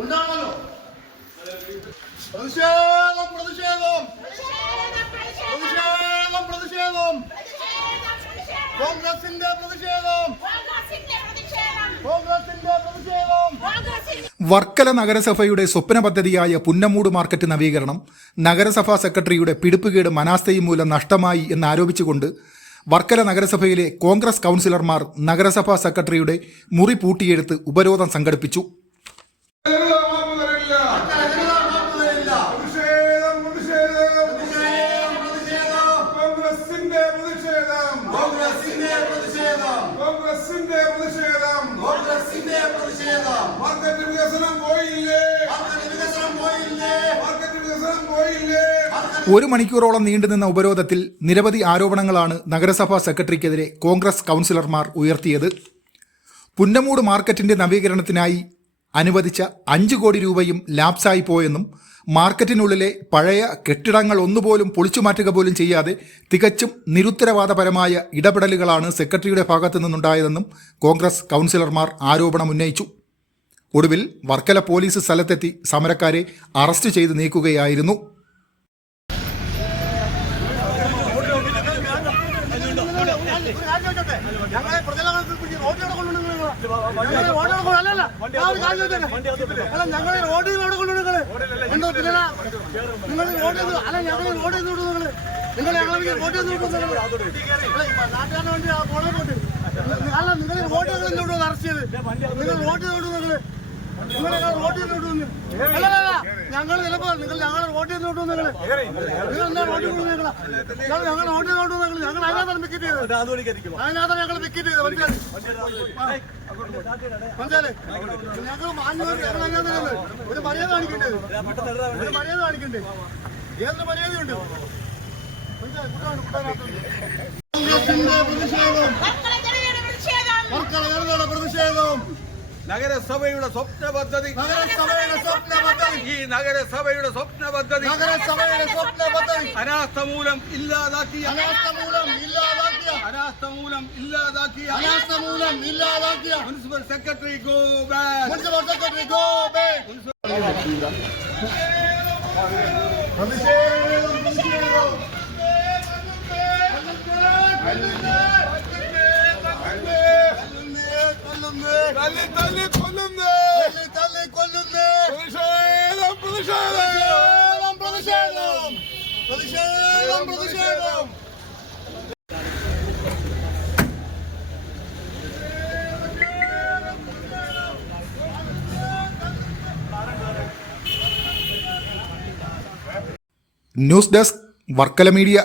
ഉണ്ടാണല്ലോ പ്രതിഷേധം പ്രതിഷേധം. പ്രതിഷേധം പ്രതിഷേധം. കോൺഗ്രസിന്റെ പ്രതിഷേധം. വർക്കല നഗരസഭയുടെ സ്വപ്ന പദ്ധതിയായ പുന്നമൂട് മാർക്കറ്റ് നവീകരണം നഗരസഭാ സെക്രട്ടറിയുടെ പിടിപ്പുകേട് മനാസ്ഥയും മൂലം നഷ്ടമായി എന്നാരോപിച്ചുകൊണ്ട് വർക്കല നഗരസഭയിലെ കോൺഗ്രസ് കൗൺസിലർമാർ നഗരസഭാ സെക്രട്ടറിയുടെ മുറി പൂട്ടിയെടുത്ത് ഉപരോധം സംഘടിപ്പിച്ചു. ഒരു മണിക്കൂറോളം നീണ്ടുനിന്ന ഉപരോധത്തിൽ നിരവധി ആരോപണങ്ങളാണ് നഗരസഭാ സെക്രട്ടറിക്കെതിരെ കോൺഗ്രസ് കൗൺസിലർമാർ ഉയർത്തിയത്. പുന്നമൂട് മാർക്കറ്റിന്റെ നവീകരണത്തിനായി അനുവദിച്ച അഞ്ച് കോടി രൂപയും ലാപ്സായി പോയെന്നും മാർക്കറ്റിനുള്ളിലെ പഴയ കെട്ടിടങ്ങൾ ഒന്നുപോലും പൊളിച്ചുമാറ്റുക പോലും ചെയ്യാതെ തികച്ചും നിരുത്തരവാദപരമായ ഇടപെടലുകളാണ് സെക്രട്ടറിയുടെ ഭാഗത്തു നിന്നുണ്ടായതെന്നും കോൺഗ്രസ് കൗൺസിലർമാർ ആരോപണം ഉന്നയിച്ചു. ഒടുവിൽ വർക്കല പോലീസ് സ്ഥലത്തെത്തി സമരക്കാരെ അറസ്റ്റ് ചെയ്ത് നീക്കുകയായിരുന്നു. ഞങ്ങളെ പ്രജനങ്ങൾക്ക് പിടിച്ച് റോഡിലൂടെ കൊണ്ടുവന്ന് റോഡിലൂടെ കൊണ്ട് അല്ലല്ല അല്ല ഞങ്ങളെ റോഡിലൂടെ കൊണ്ടുവന്ന് എന്തോ നിങ്ങൾ റോഡിൽ അല്ല ഞങ്ങൾ റോഡിൽ നിന്ന് നിങ്ങൾ നിങ്ങൾ ഞങ്ങളെ റോഡിൽ നിന്ന് വിടും നിങ്ങൾ. അല്ല, ഇപ്പൊ നാട്ടുകാരന് വേണ്ടി അല്ല നിങ്ങൾ റോഡിൽ വിടും അറസ്റ്റ് ചെയ്ത് നിങ്ങൾ റോഡിൽ നിന്ന് നിങ്ങൾ നിങ്ങൾ ഞങ്ങൾ റോഡിൽ നിന്ന് വിടും അല്ല അല്ല, അല്ല ഞങ്ങൾ ചിലപ്പോ നിങ്ങൾ ഞങ്ങളെ വോട്ട് ചെയ്ത് വിടും നിങ്ങൾ നിങ്ങൾ എന്താ വോട്ട് വിടും നിങ്ങളാ നിങ്ങൾ ഞങ്ങൾ വോട്ട് നിന്ന് വിടും നിങ്ങൾ ഞങ്ങൾ അതിനകത്താണ് വിക്കറ്റ് ചെയ്തത് അതിനകത്താണ് ഞങ്ങൾ വിക്കറ്റ് ചെയ്തത് മനസ്സിലായി ഞങ്ങൾ മാന്യമായിട്ട് ഞങ്ങൾ അതിനകത്ത് ഒരു മര്യാദ കാണിക്കണ്ടേ? ഒരു മര്യാദ കാണിക്കണ്ടേ ഏതൊരു മര്യാദയുണ്ട് മനസ്സിലായി? കൂട്ടാണ്, കൂട്ടാനകത്ത്. പ്രതിഷേധം നഗരസഭയുടെ സ്വപ്ന പദ്ധതി. നഗരസഭയുടെ സ്വപ്ന പദ്ധതി. ഈ നഗരസഭയുടെ സ്വപ്ന പദ്ധതി. നഗരസഭയുടെ സ്വപ്ന പദ്ധതി. അനാസ്ഥ മൂലം ഇല്ലാതാക്കിയ അനാസ്ഥ മൂലം ഇല്ലാതാക്കിയ അനാസ്ഥ മൂലം ഇല്ലാതാക്കിയ അനാസ്ഥ മൂലം ഇല്ലാതാക്കിയ municipal secretary go back. Municipal secretary go back. പ്രതിഷേധം പ്രതിഷേധം. പ്രതിഷേധം പ്രതിഷേധം. News desk Varkala media